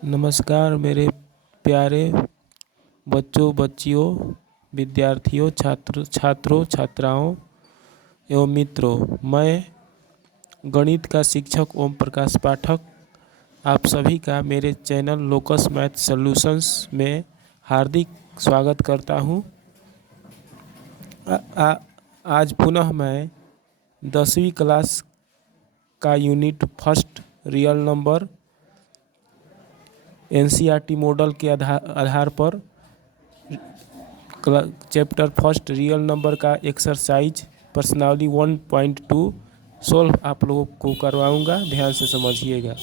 नमस्कार मेरे प्यारे बच्चों, बच्चियों, विद्यार्थियों, छात्रों, छात्राओं एवं मित्रों। मैं गणित का शिक्षक ओम प्रकाश पाठक आप सभी का मेरे चैनल लोकस मैथ सॉल्यूशंस में हार्दिक स्वागत करता हूं। आज पुनः मैं 10वीं क्लास का unit first real number NCERT model के आधार पर चैप्टर फर्स्ट रियल नंबर का एक्सरसाइज प्रश्नावली 1.2 सोल्व आप लोगों को करवाऊंगा। ध्यान से समझिएगा।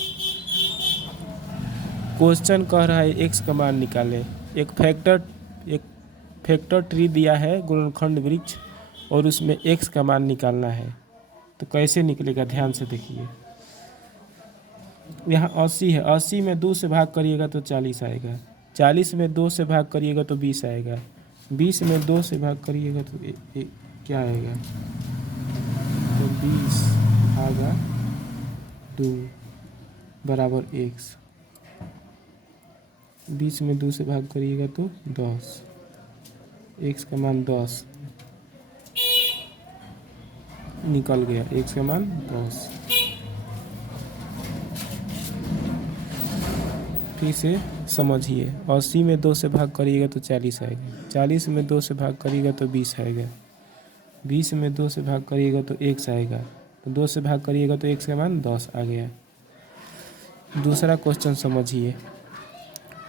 क्वेश्चन कह रहा है एक्स का मान निकालें। एक फैक्टर ट्री दिया है, गुणनखंड वृक्ष, और उसमें एक्स का मान निकालना है। तो कैसे निकलेगा, ध्यान से देखिए। यहाँ 80 है, 80 में 2 से भाग करिएगा तो 40 आएगा। 40 में 2 से भाग करिएगा तो 20 आएगा। 20 में 2 से भाग करिएगा तो क्या आएगा, तो 20 भागा 2 बराबर x। 20 में 2 से भाग करिएगा तो 10। x का मान 10 निकल गया, x का मान 10। फिर से समझिए। 80 में 2 से भाग करिएगा तो 40 आएगा। 40 में 2 से भाग करिएगा तो 20 आएगा। 20 में 2 से भाग करिएगा तो x आएगा। तो 2 से भाग करिएगा तो x का मान 10 आ गया। दूसरा क्वेश्चन समझिए।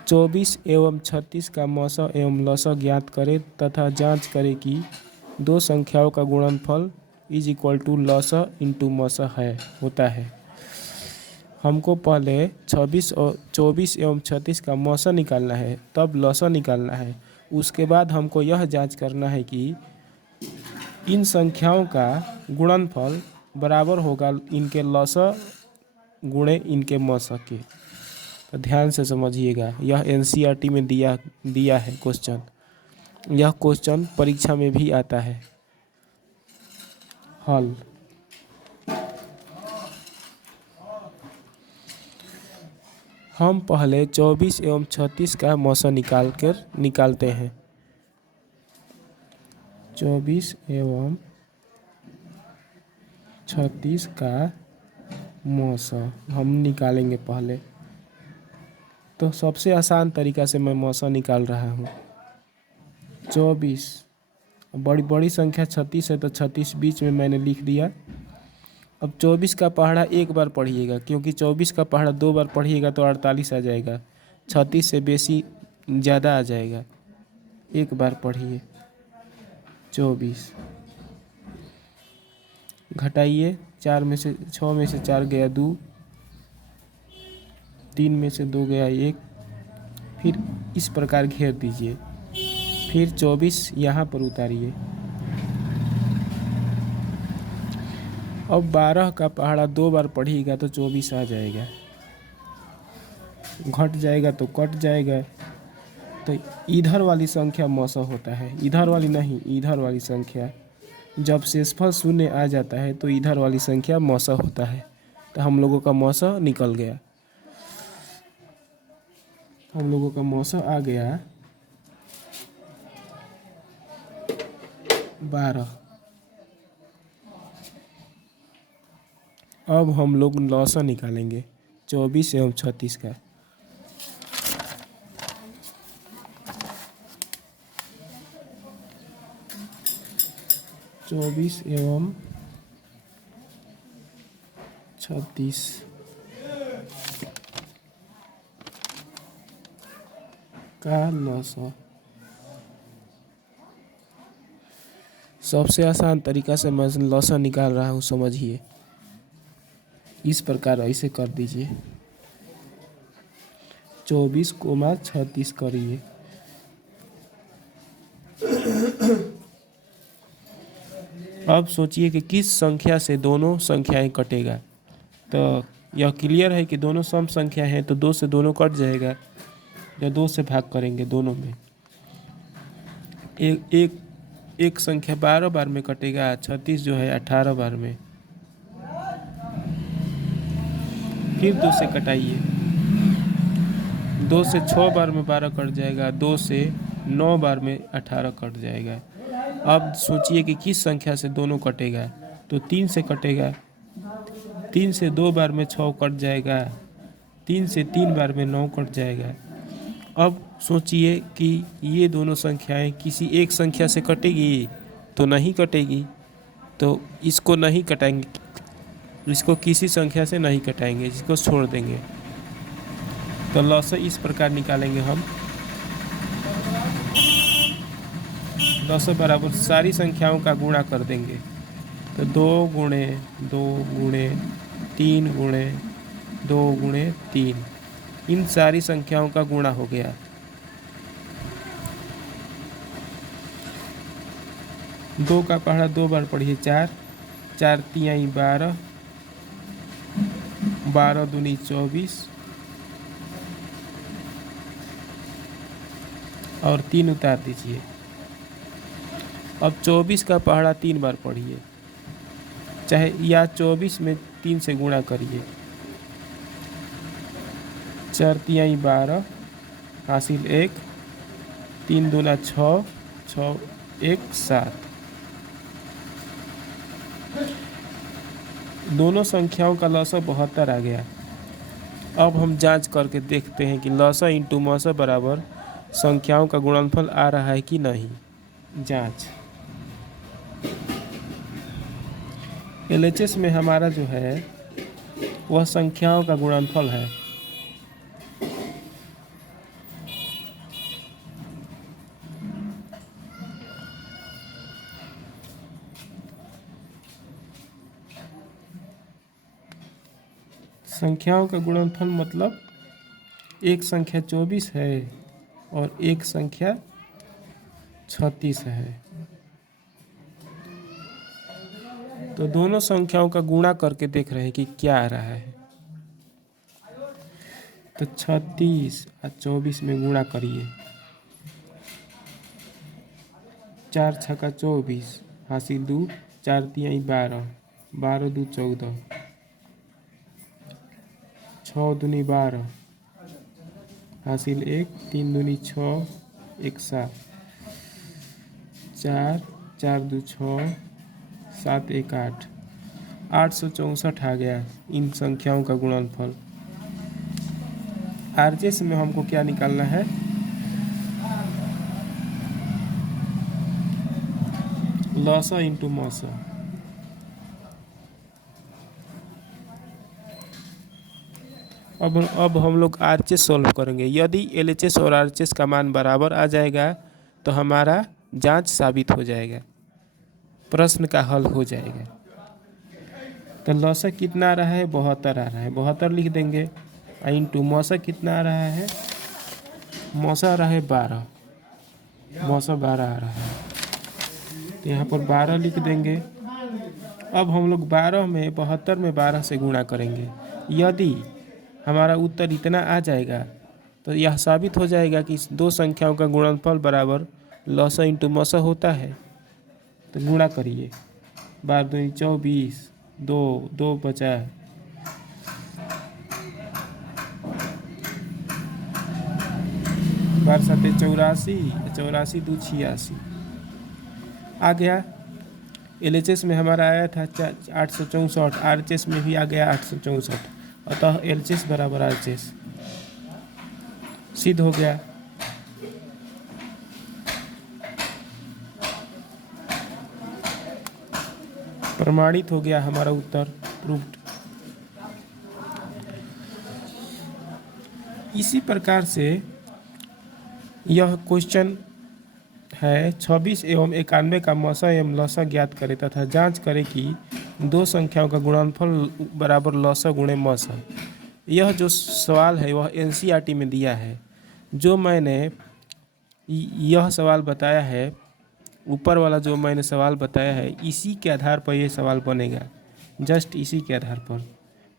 24 एवं 36 का मौसा एवं लसा ज्ञात करें तथा जांच करें कि दो संख्याओं का गुणनफल इज इक्वल टू लसा इंटू मौसा होता है। हमको पहले 24 एवं 36 का मौसा निकालना है, तब लसा निकालना है। उसके बाद हमको यह जांच करना है कि इन संख्याओं का गुणनफल बराबर होगा इनके लसा गुणे इनके मौसा के। तो ध्यान से समझिएगा। यह एनसीईआरटी में दिया है क्वेश्चन। यह क्वेश्चन परीक्षा में भी आता है। हल। हम पहले 24 एवं 36 का मौसा निकालते हैं। 24 एवं 36 का मौसा हम निकालेंगे पहले। तो सबसे आसान तरीका से मैं मौसा निकाल रहा हूँ। 24 बड़ी संख्या 36 है तो 36 बीच में मैंने लिख दिया। अब 24 का पहाड़ा एक बार पढ़िएगा, क्योंकि 24 का पहाड़ा 2 बार पढ़िएगा तो 48 आ जाएगा। 36 से बेसी ज़्यादा आ जाएगा। एक बार पढ़िए। 24 घटाइए। 6 में से 4 गया 2, 3 में से 2 गया 1। फिर इस प्रकार घेर दीजिए। फिर 24 यहाँ पर उतारिए। अब 12 का पहाड़ा 2 बार पढ़िएगा तो 24 आ जाएगा। घट जाएगा तो कट जाएगा। तो इधर वाली संख्या मौसा होता है, इधर वाली नहीं, इधर वाली संख्या। जब शेषफल शून्य आ जाता है तो इधर वाली संख्या मौसा होता है। तो हम लोगों का मौसा निकल गया। हम लोगों का मौसा आ गया 12। अब हम लोग लौसा निकालेंगे 24 एवं 36 का। 24 एवं 36 का लौसा। सबसे आसान तरीका से मैं लौसा निकाल रहा हूँ, समझिए। इस प्रकार ऐसे कर दीजिए। 24 कोमा 36 करिए। अब सोचिए कि किस संख्या से दोनों संख्याएं कटेगा। तो यह क्लियर है कि दोनों सम संख्या हैं, तो 2 से दोनों कट जाएगा। या 2 से भाग करेंगे दोनों में। एक संख्या 12 बार में कटेगा, 36 जो है 18 बार में। फिर 2 से कटाइए। 2 से 6 बार में 12 कट जाएगा, 2 से 9 बार में 18 कट जाएगा। अब सोचिए कि किस संख्या से दोनों कटेगा, तो 3 से कटेगा। 3 से 2 बार में 6 कट जाएगा, 3 से 3 बार में 9 कट जाएगा। अब सोचिए कि ये दोनों संख्याएं किसी एक संख्या से कटेगी तो नहीं कटेगी, तो इसको नहीं कटाएंगे, इसको किसी संख्या से नहीं कटाएंगे, इसको छोड़ देंगे। तो लॉसा इस प्रकार निकालेंगे हम। लॉसा बराबर सारी संख्याओं का गुणा कर देंगे, तो 2 गुणे 2 गुणे 3 गुणे 2 गुणे 3, इन सारी संख्याओं का गुणा हो गया। दो का पहाड़ा 2 बार पढ़िए, 4, 4 तिहाई 12, 12 दूनी 24 और 3 उतार दीजिए। अब 24 का पहाड़ा 3 बार पढ़िए, चाहे या 24 में 3 से गुणा करिए। 4 तिहाई 12 हासिल 1, 3 दूना 6, 6 1 7। दोनों संख्याओं का लॉसा 72 आ गया। अब हम जांच करके देखते हैं कि लॉसा इंटू मौसा बराबर संख्याओं का गुणनफल आ रहा है कि नहीं। जांच। एलएचएस में हमारा जो है वह संख्याओं का गुणनफल है। संख्याओं का गुणनफल मतलब एक संख्या 24 है और एक संख्या 36 है, तो दोनों संख्याओं का गुणा करके देख रहे हैं कि क्या आ रहा है। तो 36 और 24 में गुणा करिए, 4 छक्का 24 हासिल 2, 4 तिहाई 12, 12 दू 14, 6 दूनी 12 हासिल 1, 3 दूनी 6 1 7, 4 4 दू 6 7 1 8, 864 आ गया इन संख्याओं का गुणनफल। आरजेस में हमको क्या निकालना है, लॉसा इंटू मौसा। अब हम लोग आरएचएस सॉल्व करेंगे। यदि एलएचएस और आरएचएस का मान बराबर आ जाएगा तो हमारा जांच साबित हो जाएगा, प्रश्न का हल हो जाएगा। तो लॉसा कितना आ रहा है, 72 आ रहा है, 72 लिख देंगे। इंटू मौसा कितना आ रहा है, मौसा आ रहा है 12, मौसा 12 आ रहा है, तो यहाँ पर 12 लिख देंगे। अब हम लोग 12 में 72 में 12 से गुणा करेंगे। यदि हमारा उत्तर इतना आ जाएगा तो यह साबित हो जाएगा कि दो संख्याओं का गुणनफल बराबर लॉसा इंटू मौसा होता है। तो गुणा करिए, 12 दूनी 24, 2 2 बचा, 12 7 84, 84 2 86 आ गया। एलएचएस में हमारा आया था 864, आरएचएस में भी आ गया 864, अतः एलएचएस बराबर आरएचएस सिद्ध हो गया। प्रमाणित हो गया हमारा उत्तर, प्रूव्ड। इसी प्रकार से यह क्वेश्चन है 26 एवं 91 का मौसा एवं लॉसा ज्ञात करें तथा जांच करें कि दो संख्याओं का गुणनफल बराबर लॉसा गुणे मौसा। यह जो सवाल है वह एनसीईआरटी में दिया है। जो मैंने यह सवाल बताया है, ऊपर वाला जो मैंने सवाल बताया है, इसी के आधार पर यह सवाल बनेगा। जस्ट इसी के आधार पर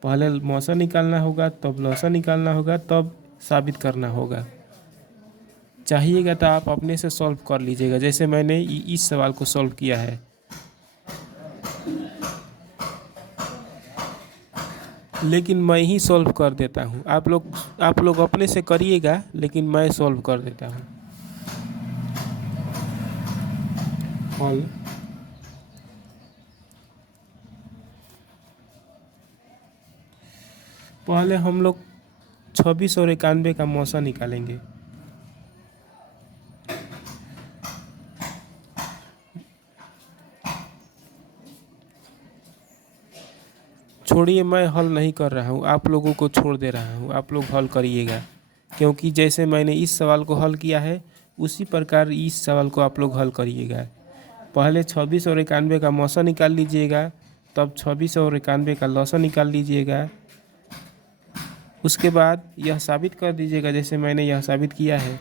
पहले मौसा निकालना होगा, तब लॉसा निकालना होगा, तब साबित करना होगा। चाहिएगा तो आप अपने से सॉल्व कर लीजिएगा, जैसे मैंने इस सवाल को सॉल्व किया है। लेकिन मैं ही सॉल्व कर देता हूँ। आप लोग अपने से करिएगा, लेकिन मैं सॉल्व कर देता हूँ। हल पहले हम लोग 26 और 91 का मौसा निकालेंगे। छोड़िए, मैं हल नहीं कर रहा हूँ, आप लोगों को छोड़ दे रहा हूँ, आप लोग हल करिएगा, क्योंकि जैसे मैंने इस सवाल को हल किया है उसी प्रकार इस सवाल को आप लोग हल करिएगा। पहले 26 और 91 का मौसा निकाल लीजिएगा, तब 26 और 91 का लौसा निकाल लीजिएगा। उसके बाद यह साबित कर दीजिएगा जैसे मैंने यह साबित किया है।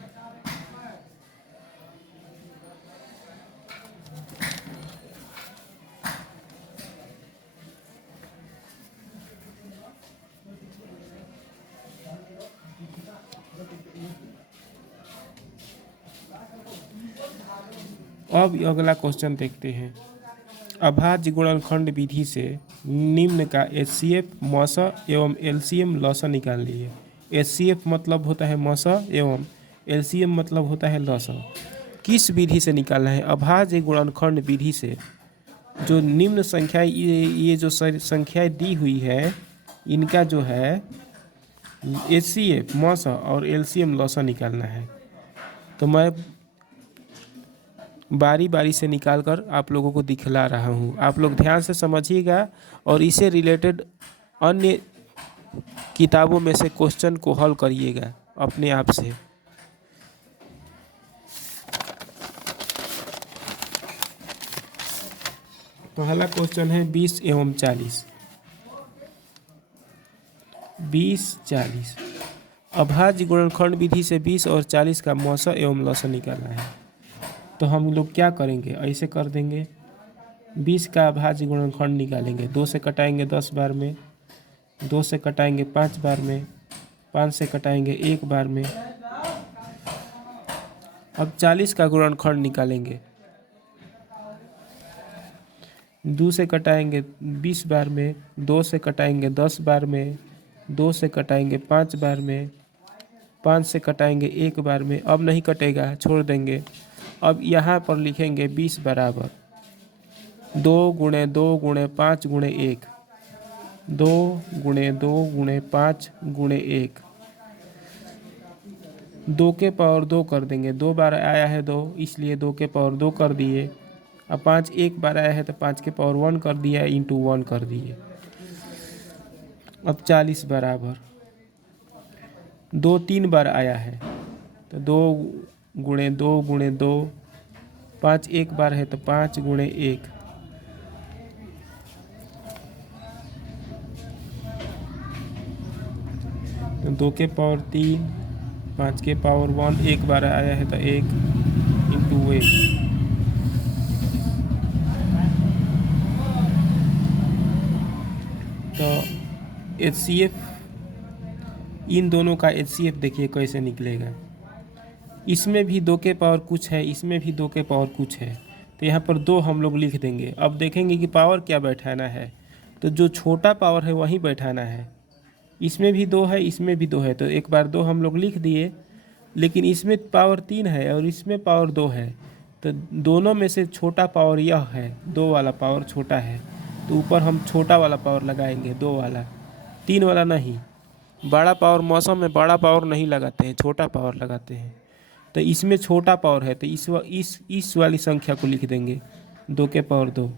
अब अगला क्वेश्चन देखते हैं। अभाज्य गुणनखंड विधि से निम्न का एचसीएफ मौसा एवं एलसीएम लौसा निकाल लीजिए। एचसीएफ मतलब होता है मौसा एवं एलसीएम मतलब होता है लौसा। किस विधि से निकालना है? अभाज्य गुणनखंड विधि से। जो निम्न संख्या ये जो संख्याएं दी हुई है, इनका जो है एचसीएफ मौसा और एलसीएम लौसा निकालना है। तो मैं बारी बारी से निकाल कर आप लोगों को दिखला रहा हूँ, आप लोग ध्यान से समझिएगा और इसे रिलेटेड अन्य किताबों में से क्वेश्चन को हल करिएगा अपने आप से। पहला क्वेश्चन है 20 एवं 40। 20-40 अभाज्य गुणनखंड विधि से 20 और 40 का मौसा एवं लौसा निकालना है। तो हम लोग क्या करेंगे, ऐसे कर देंगे। 20 का अभाज्य गुणनखंड निकालेंगे, 2 से कटाएंगे 10 बार में, 2 से कटाएंगे 5 बार में, 5 से कटाएंगे 1 बार में। अब 40 का गुणनखंड निकालेंगे, 2 से कटाएंगे 20 बार में, 2 से कटाएंगे 10 बार में, 2 से कटाएंगे 5 बार में, 5 से कटाएंगे 1 बार में। अब नहीं कटेगा, छोड़ देंगे। अब यहाँ पर लिखेंगे 20 बराबर 2 गुणे 2 गुणे 5 गुणे 1, 2 गुणे 2 गुणे 5 गुणे 1। 2 के पावर 2 कर देंगे, 2 बार आया है 2, इसलिए 2 के पावर 2 कर दिए। अब 5 एक बार आया है तो 5 के पावर 1 कर दिया, इंटू 1 कर दिए। अब 40 बराबर 2 3 बार आया है तो 2 गुणे 2 गुणे 2, 5 एक बार है तो 5 गुणे 1। तो 2 के पावर 3, 5 के पावर 1, एक बार आया है तो 1 इंटू 1। तो एचसीएफ, इन दोनों का एचसीएफ देखिए कैसे निकलेगा। इसमें भी 2 के पावर कुछ है, इसमें भी 2 के पावर कुछ है, तो यहाँ पर 2 हम लोग लिख देंगे। अब देखेंगे कि पावर क्या बैठाना है, तो जो छोटा पावर है वहीं बैठाना है। इसमें भी 2 है, इसमें भी 2 है, तो एक बार 2 हम लोग लिख दिए। लेकिन इसमें पावर 3 है और इसमें पावर 2 है, तो दोनों में से छोटा पावर यह है, 2 वाला पावर छोटा है, तो ऊपर हम छोटा वाला पावर लगाएंगे, 2 वाला, 3 वाला नहीं। बड़ा पावर मौसम में बड़ा पावर नहीं लगाते हैं, छोटा पावर लगाते हैं। तो इसमें छोटा पावर है तो इस वाली संख्या को लिख देंगे, 2 के पावर 2।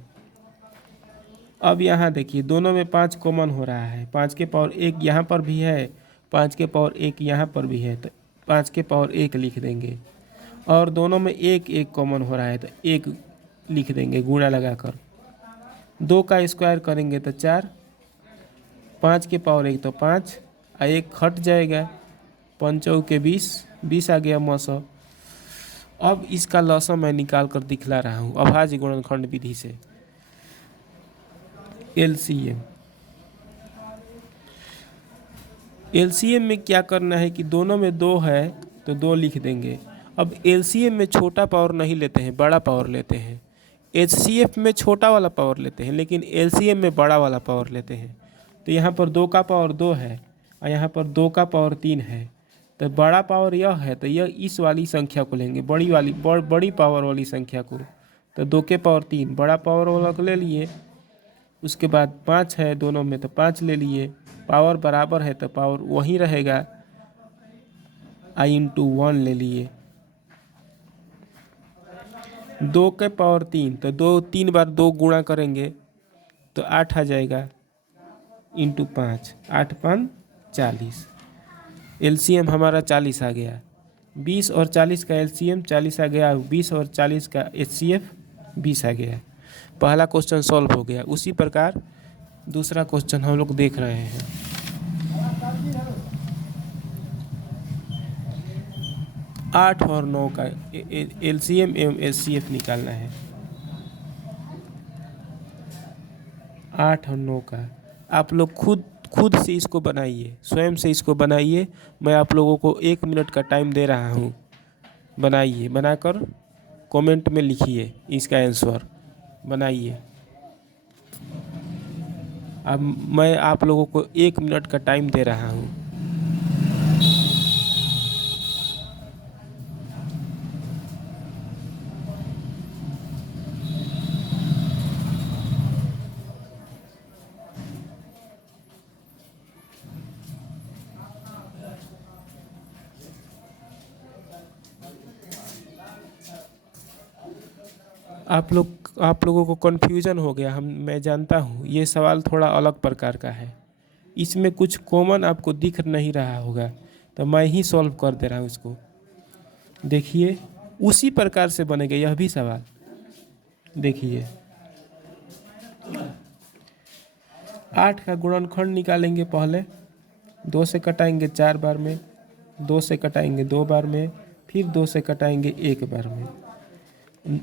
अब यहाँ देखिए दोनों में 5 कॉमन हो रहा है, 5 के पावर 1 यहाँ पर भी है, 5 के पावर 1 यहाँ पर भी है, तो 5 के पावर 1 लिख देंगे। और दोनों में 1 1 कॉमन हो रहा है तो 1 लिख देंगे गुणा लगाकर। 2 का स्क्वायर करेंगे तो 4, 5 के पावर 1 तो 5, 1 हट जाएगा, 5 चौके 20, 20 आ गया मौसा। अब इसका लौसा मैं निकाल कर दिखला रहा हूँ अभाज्य गुणनखंड विधि से। एलसीएम, एलसीएम में क्या करना है कि दोनों में 2 है तो 2 लिख देंगे। अब एलसीएम में छोटा पावर नहीं लेते हैं, बड़ा पावर लेते हैं। एचसीएफ में छोटा वाला पावर लेते हैं, लेकिन एलसीएम में बड़ा वाला पावर लेते हैं। तो यहाँ पर 2 का पावर 2 है और यहाँ पर 2 का पावर 3 है। तो बड़ा पावर यह है तो यह इस वाली संख्या को लेंगे, बड़ी वाली बड़ी पावर वाली संख्या को। तो 2 के पावर 3 बड़ा पावर वाला को ले लिए। उसके बाद 5 है दोनों में तो 5 ले लिए। पावर बराबर है तो पावर वहीं रहेगा, i/1 ले लिए। 2 के पावर 3 तो 3 बार 2 गुणा करेंगे तो 8 आ जाएगा इंटू 5, 8 5 40। एलसीएम हमारा 40 आ गया। 20 और 40 का एलसीएम 40 आ गया। 20 और 40 का एचसीएफ 20 आ गया। पहला क्वेश्चन सॉल्व हो गया। उसी प्रकार दूसरा क्वेश्चन हम लोग देख रहे हैं। 8 और 9 का एलसीएम एवं एचसीएफ निकालना है। 8 और 9 का आप लोग खुद से इसको बनाइए, स्वयं से इसको बनाइए। मैं आप लोगों को 1 मिनट का टाइम दे रहा हूँ। बनाइए, बनाकर कमेंट में लिखिए इसका आंसर बनाइए। अब मैं आप लोगों को 1 मिनट का टाइम दे रहा हूँ। आप लोगों को कन्फ्यूजन हो गया, मैं जानता हूँ। ये सवाल थोड़ा अलग प्रकार का है, इसमें कुछ कॉमन आपको दिख नहीं रहा होगा, तो मैं ही सॉल्व कर दे रहा हूँ इसको। देखिए उसी प्रकार से बनेगा यह भी सवाल। देखिए 8 का गुणनखंड निकालेंगे। पहले 2 से कटाएंगे 4 बार में, 2 से कटाएंगे 2 बार में, फिर 2 से कटाएंगे 1 बार में।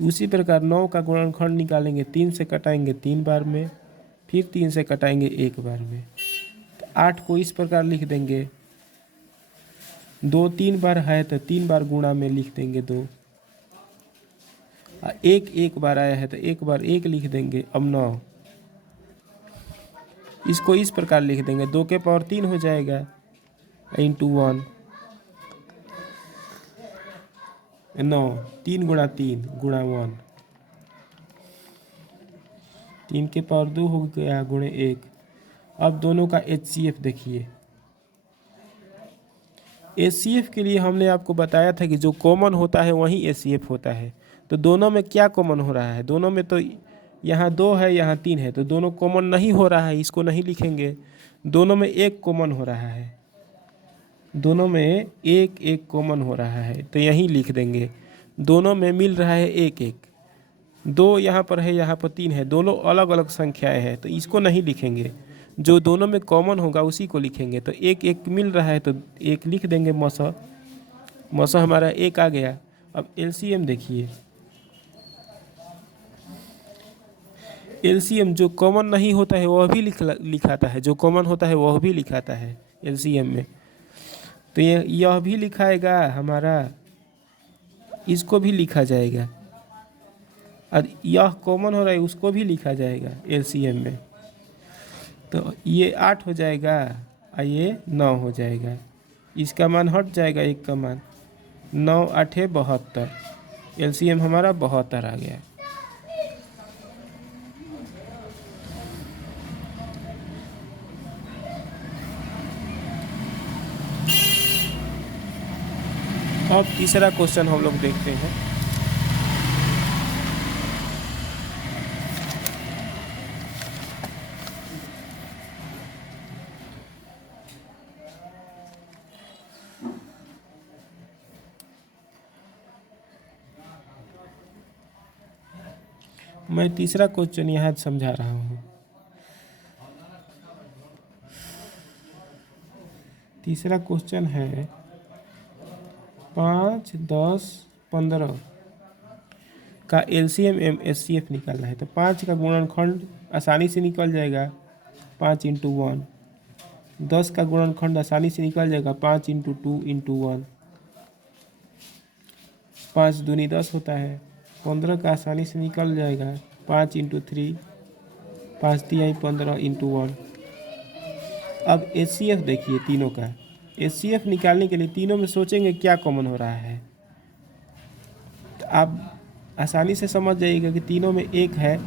उसी प्रकार 9 का गुणनखंड निकालेंगे। 3 से कटाएंगे 3 बार में, फिर 3 से कटाएंगे 1 बार में। तो 8 को इस प्रकार लिख देंगे। 2 3 बार है तो 3 बार गुणा में लिख देंगे 2। 1 1 बार आया है तो 1 बार 1 लिख देंगे। अब 9 इसको इस प्रकार लिख देंगे। 2 के पावर 3 हो जाएगा इंटू 1। 9 3 गुणा 3 गुणा 1, 3 के पावर 2 हो गया गुणे 1। अब दोनों का एचसीएफ देखिए। एचसीएफ के लिए हमने आपको बताया था कि जो कॉमन होता है वही एचसीएफ होता है। तो दोनों में क्या कॉमन हो रहा है? दोनों में तो यहाँ 2 है, यहाँ 3 है, तो दोनों कॉमन नहीं हो रहा है, इसको नहीं लिखेंगे। दोनों में एक कॉमन हो रहा है, दोनों में एक एक कॉमन हो रहा है, तो यहीं लिख देंगे। दोनों में मिल रहा है 1 1। 2 यहाँ पर है, यहाँ पर 3 है, दोनों अलग अलग संख्याएं हैं, तो इसको नहीं लिखेंगे। जो दोनों में कॉमन होगा उसी को लिखेंगे। तो 1 1 मिल रहा है तो 1 लिख देंगे। मौसा हमारा 1 आ गया। अब एलसीएम देखिए। एलसीएम जो कॉमन नहीं होता है वह भी लिखाता है, जो कॉमन होता है वह भी लिखाता है एलसीएम में। तो यह भी लिखाएगा हमारा, इसको भी लिखा जाएगा, और यह कॉमन हो रहा है उसको भी लिखा जाएगा एलसीएम में। तो ये 8 हो जाएगा और ये 9 हो जाएगा। इसका मान हट जाएगा, 1 का मान। 9 8 72। एलसीएम हमारा 72 आ गया। अब तीसरा क्वेश्चन हम लोग देखते हैं। मैं तीसरा क्वेश्चन यहाँ समझा रहा हूँ। तीसरा क्वेश्चन है 5 10 15 का एलसीएम एवं एचसीएफ निकालना है। तो 5 का गुणनखंड आसानी से निकल जाएगा, 5 × 1। 10 का गुणनखंड आसानी से निकल जाएगा, 5 × 2 × 1। 5 दूनी 10 होता है। 15 का आसानी से निकल जाएगा, 5 × 3, 5 × 3 = 15 × 1। अब HCF देखिए तीनों का, HCF निकालने के लिए तीनों में सोचेंगे क्या कॉमन हो रहा है, तो आप आसानी से समझ जाइएगा कि तीनों में एक है,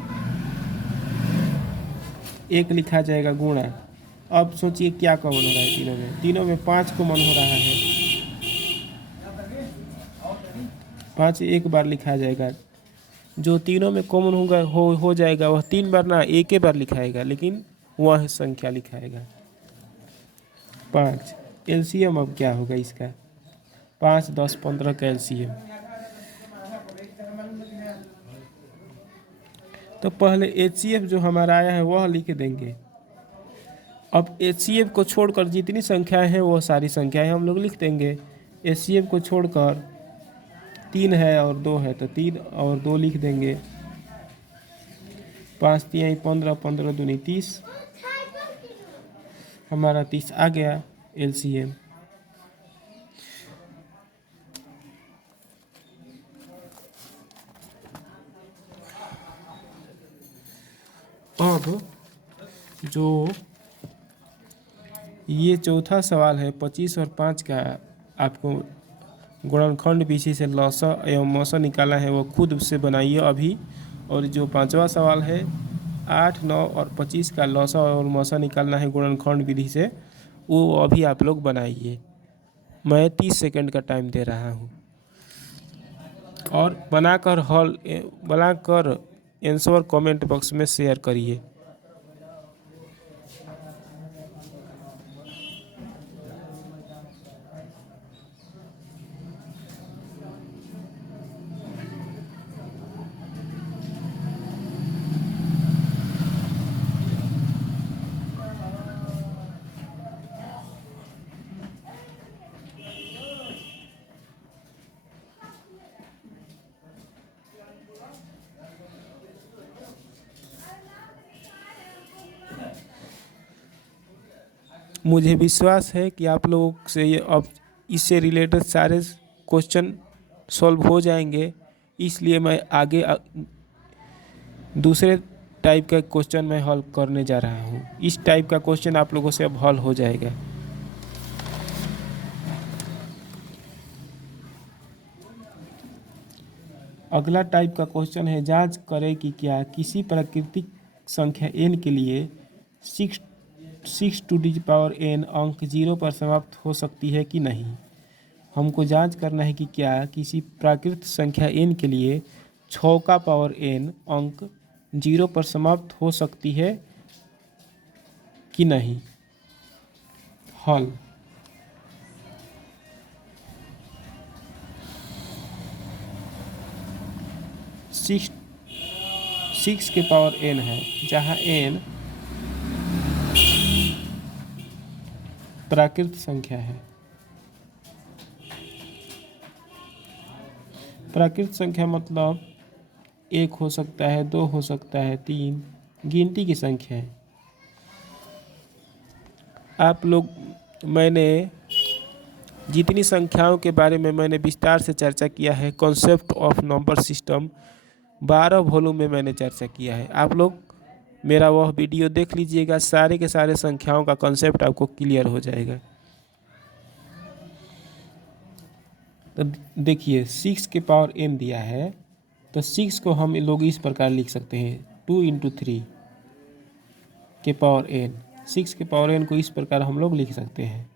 एक लिखा जाएगा गुणा। अब सोचिए क्या कॉमन हो रहा है तीनों में, तीनों में 5 कॉमन हो रहा है, 5 एक बार लिखा जाएगा। जो तीनों में कॉमन होगा हो जाएगा वह 3 बार ना एक ही बार लिखाएगा, लेकिन वह संख्या लिखाएगा 5। एलसीएम अब क्या होगा इसका, 5, 10, 15 का एलसीएम। तो पहले HCF जो हमारा आया है वह लिख देंगे। अब HCF को छोड़कर जितनी संख्याएं हैं वो सारी संख्याएं हम लोग लिख देंगे। HCF को छोड़कर 3 है और 2 है तो 3 और 2 लिख देंगे। 5 3 15, 15 दूनी 30, हमारा 30 आ गया LCM। अब जो ये चौथा सवाल है 25 और 5 का, आपको गुणनखंड BC से लसा एवं मौसा निकाला है वो खुद से बनाइए अभी। और जो 5वां सवाल है 8, 9 और 25 का लसा और मौसा निकालना है गुणनखंड विधि से, वो अभी आप लोग बनाइए। मैं 30 सेकंड का टाइम दे रहा हूँ और बनाकर आंसर कमेंट बॉक्स में शेयर करिए। मुझे विश्वास है कि आप लोगों से ये अब इससे रिलेटेड सारे क्वेश्चन सॉल्व हो जाएंगे, इसलिए मैं आगे दूसरे टाइप का क्वेश्चन मैं हल करने जा रहा हूँ। इस टाइप का क्वेश्चन आप लोगों से अब हल हो जाएगा। अगला टाइप का क्वेश्चन है, जांच करें कि क्या किसी प्राकृतिक संख्या n के लिए 6 टू दी पावर n अंक 0 पर समाप्त हो सकती है कि नहीं। हमको जांच करना है कि क्या किसी प्राकृतिक संख्या n के लिए 6 का पावर n अंक 0 पर समाप्त हो सकती है कि नहीं। हल, सिक्स के पावर n है, जहाँ n प्राकृत संख्या है। प्राकृत संख्या मतलब 1 हो सकता है, 2 हो सकता है, 3 गिनती की संख्या है। आप लोग, मैंने जितनी संख्याओं के बारे में मैंने विस्तार से चर्चा किया है, concept of number system 12 volume में मैंने चर्चा किया है। आप लोग मेरा वह वीडियो देख लीजिएगा, सारे के सारे संख्याओं का कॉन्सेप्ट आपको क्लियर हो जाएगा। तो देखिए 6 के पावर n दिया है, तो 6 को हम लोग इस प्रकार लिख सकते हैं 2 × 3 के पावर n। 6 के पावर n को इस प्रकार हम लोग लिख सकते हैं।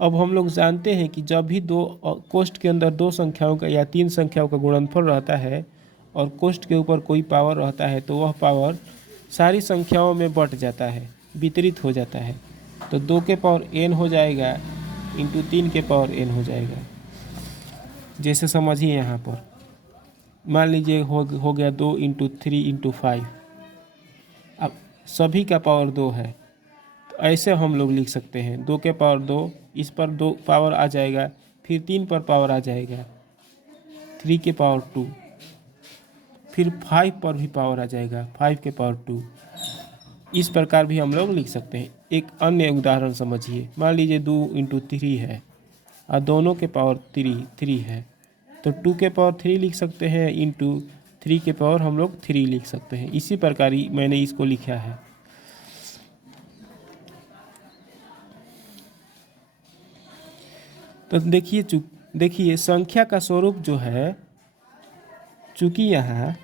अब हम लोग जानते हैं कि जब भी दो कोष्ठ के अंदर दो संख्याओं का या 3 संख्याओं का गुणनफल रहता है और कोष्ठ के ऊपर कोई पावर रहता है, तो वह पावर सारी संख्याओं में बट जाता है, वितरित हो जाता है। तो 2 के पावर n हो जाएगा इंटू 3 के पावर n हो जाएगा। जैसे समझिए यहाँ पर मान लीजिए हो गया 2 × 3 × 5। अब सभी का पावर 2 है, तो ऐसे हम लोग लिख सकते हैं 2 के पावर 2, इस पर 2 पावर आ जाएगा, फिर 3 पर पावर आ जाएगा 3 के पावर 2, फिर 5 पर भी पावर आ जाएगा 5 के पावर 2। इस प्रकार भी हम लोग लिख सकते हैं। एक अन्य उदाहरण समझिए, मान लीजिए 2 × 3 है और दोनों के पावर 3 है, तो 2 के पावर 3 लिख सकते हैं इंटू 3 के पावर हम लोग 3 लिख सकते हैं। इसी प्रकार ही मैंने इसको लिखा है। तो देखिए संख्या का स्वरूप जो है, चूंकि यहाँ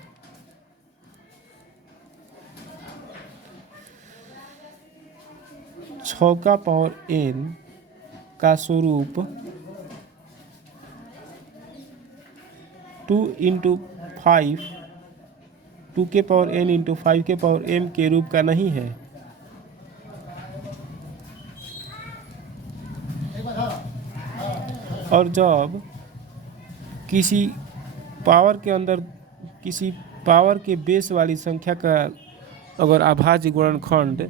छः का पावर n का स्वरूप 2 इंटू 5, 2 के पावर n इंटू 5 के पावर m के रूप का नहीं है, और जब किसी पावर के अंदर किसी पावर के बेस वाली संख्या का अगर अभाज्य गुणनखंड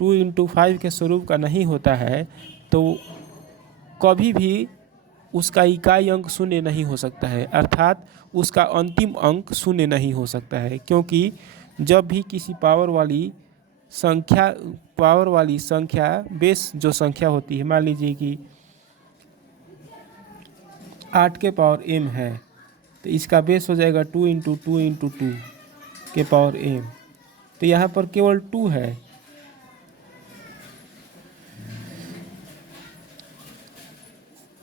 2 इंटू 5 के स्वरूप का नहीं होता है तो कभी भी उसका इकाई अंक शून्य नहीं हो सकता है, अर्थात उसका अंतिम अंक शून्य नहीं हो सकता है। क्योंकि जब भी किसी पावर वाली संख्या बेस जो संख्या होती है, मान लीजिए कि 8 के पावर m है, तो इसका बेस हो जाएगा 2 इंटू 2 इंटू 2 के पावर m। तो यहाँ पर केवल 2 है,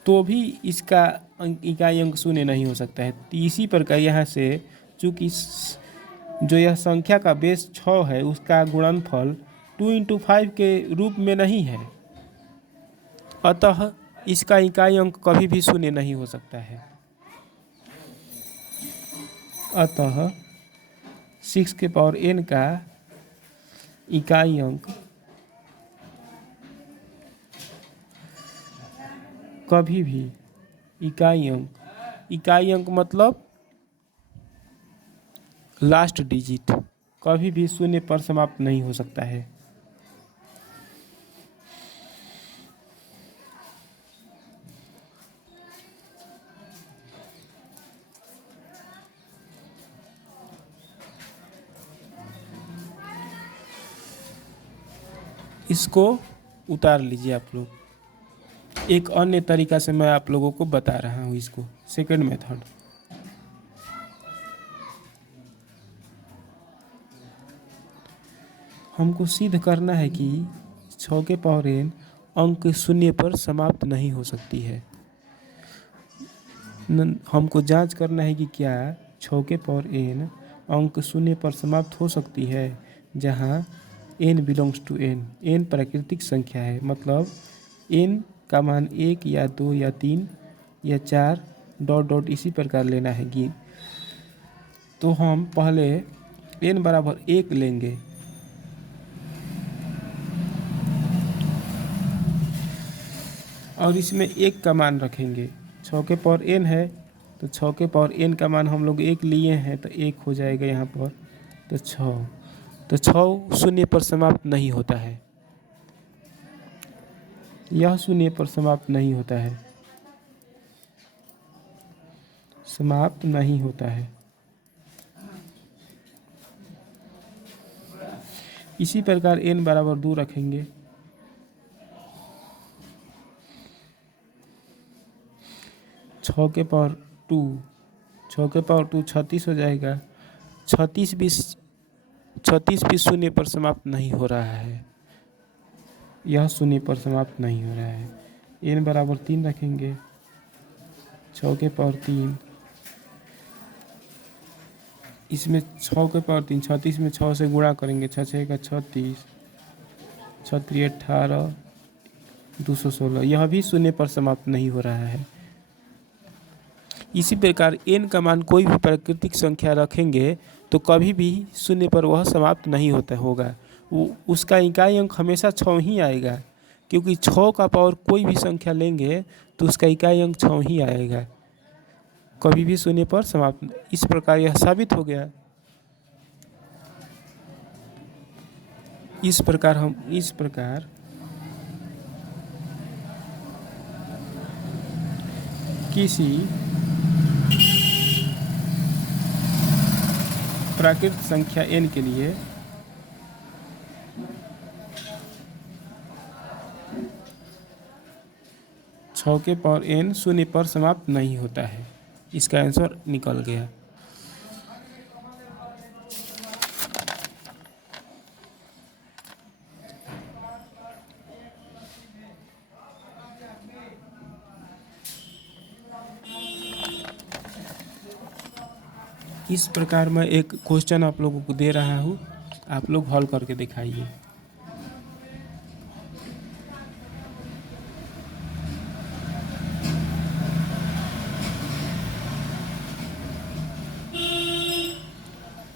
तो भी इसका इकाई अंक शून्य नहीं हो सकता है। तो इसी प्रकार यहाँ से चूँकि जो यह संख्या का बेस 6 है उसका गुणनफल 2 इंटू 5 के रूप में नहीं है, अतः इसका इकाई अंक कभी भी शून्य नहीं हो सकता है। अतः 6 के पावर n का इकाई अंक कभी भी इकाई अंक मतलब लास्ट डिजिट कभी भी शून्य पर समाप्त नहीं हो सकता है। इसको उतार लीजिए आप लोग। एक अन्य तरीका से मैं आप लोगों को बता रहा हूँ इसको, सेकंड मेथड। हमको सिद्ध करना है कि 6 के पावर n अंक शून्य पर समाप्त नहीं हो सकती है। हमको जांच करना है कि क्या 6 के पावर n अंक शून्य पर समाप्त हो सकती है, जहाँ n बिलोंग्स टू n प्राकृतिक संख्या है, मतलब n का मान 1 या 2 या 3 या 4 डॉट डॉट इसी प्रकार लेना है कि तो हम पहले n बराबर 1 लेंगे, और इसमें 1 का मान रखेंगे। 6 के पावर n है तो 6 के पावर n का मान हम लोग 1 लिए हैं तो 1 हो जाएगा यहाँ पर, तो 6 शून्य पर समाप्त नहीं होता है, यह शून्य पर समाप्त नहीं होता है, समाप्त नहीं होता है। इसी प्रकार n बराबर 2 रखेंगे, छः के पावर 2 36 हो जाएगा। 36 भी शून्य पर समाप्त नहीं हो रहा है, यह शून्य पर समाप्त नहीं हो रहा है। n बराबर 3 रखेंगे, 6 के पावर 3, इसमें 6 के पावर 3 36 में 6 से गुणा करेंगे, 6 6 का 36, 6 3 18, 216, यह भी शून्य पर समाप्त नहीं हो रहा है। इसी प्रकार n का मान कोई भी प्राकृतिक संख्या रखेंगे तो कभी भी शून्य पर वह समाप्त नहीं होगा, उसका इकाई अंक हमेशा 6 ही आएगा, क्योंकि 6 का पावर कोई भी संख्या लेंगे तो उसका इकाई अंक 6 ही आएगा, कभी भी शून्य पर समाप्त। इस प्रकार यह साबित हो गया। इस प्रकार किसी प्राकृतिक संख्या n के लिए छः के पावर n शून्य पर समाप्त नहीं होता है। इसका आंसर निकल गया। इस प्रकार मैं एक क्वेश्चन आप लोगों को दे रहा हूँ, आप लोग हल करके दिखाइए।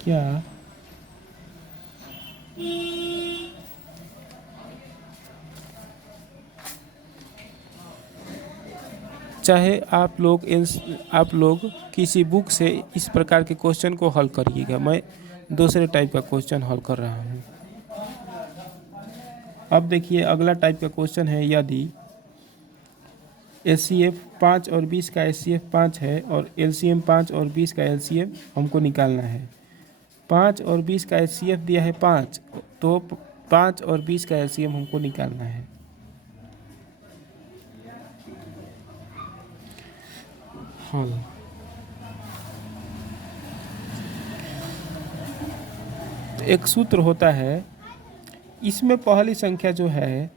क्या चाहे आप लोग किसी बुक से इस प्रकार के क्वेश्चन को हल करिएगा। मैं दूसरे टाइप का क्वेश्चन हल कर रहा हूँ। अब देखिए अगला टाइप का क्वेश्चन है, यदि HCF 5 और 20 का HCF 5 है और LCM 5 और 20 का LCM हमको निकालना है। 5 और 20 का HCF दिया है 5, तो 5 और 20 का LCM हमको निकालना है। हल एक सूत्र होता है, इसमें पहली संख्या जो है,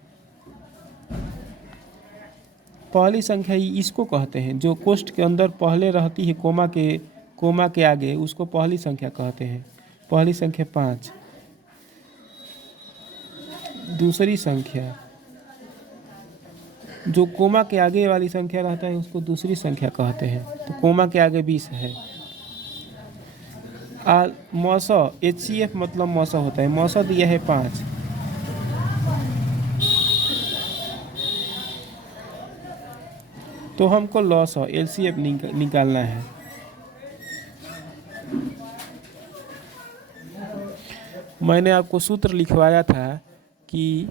पहली संख्या इसको कहते हैं, जो कोष्ठ के अंदर पहले रहती है कोमा के आगे, उसको पहली संख्या कहते हैं। पहली संख्या 5। दूसरी संख्या जो कोमा के आगे वाली संख्या रहता है उसको दूसरी संख्या कहते हैं। तो कोमा के आगे 20 है। मौसा HCF मतलब मौसा होता है। मौसा दिया है 5, तो हमको लॉस हो LCF निकालना है। मैंने आपको सूत्र लिखवाया था कि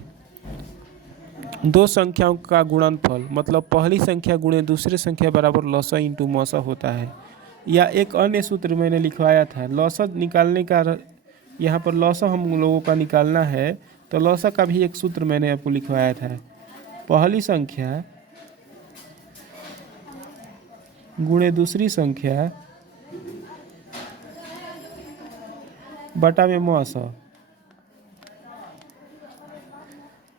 दो संख्याओं का गुणनफल मतलब पहली संख्या गुणे दूसरी संख्या बराबर लॉसा इंटू मौसा होता है। या एक अन्य सूत्र मैंने लिखवाया था लॉसा निकालने का, यहाँ पर लॉसा हम लोगों का निकालना है, तो लॉसा का भी एक सूत्र मैंने आपको लिखवाया था। पहली संख्या गुणे दूसरी संख्या बटा में मौसा।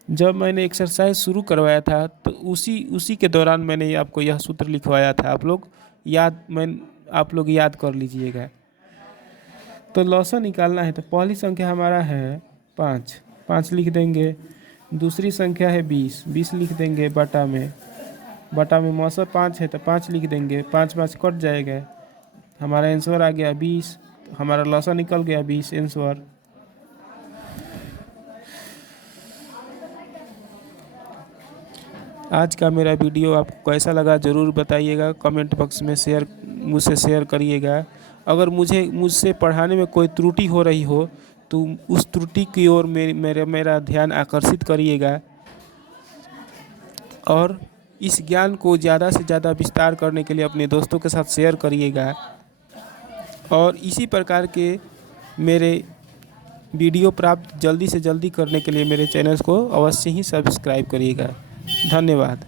जब मैंने एक्सरसाइज शुरू करवाया था तो उसी के दौरान मैंने आपको यह सूत्र लिखवाया था। आप लोग याद कर लीजिएगा। तो लॉसा निकालना है, तो पहली संख्या हमारा है 5 लिख देंगे। दूसरी संख्या है 20 लिख देंगे बटा में मौसा 5 है तो 5 लिख देंगे। 5 कट जाएगा, हमारा आंसर आ गया 20। हमारा लॉसा निकल गया 20 आंसर। आज का मेरा वीडियो आपको कैसा लगा ज़रूर बताइएगा, कमेंट बॉक्स में मुझसे शेयर करिएगा। अगर मुझसे पढ़ाने में कोई त्रुटि हो रही हो तो उस त्रुटि की ओर मेरा ध्यान आकर्षित करिएगा और इस ज्ञान को ज़्यादा से ज़्यादा विस्तार करने के लिए अपने दोस्तों के साथ शेयर करिएगा। और इसी प्रकार के मेरे वीडियो प्राप्त जल्दी से जल्दी करने के लिए मेरे चैनल को अवश्य ही सब्सक्राइब करिएगा। धन्यवाद।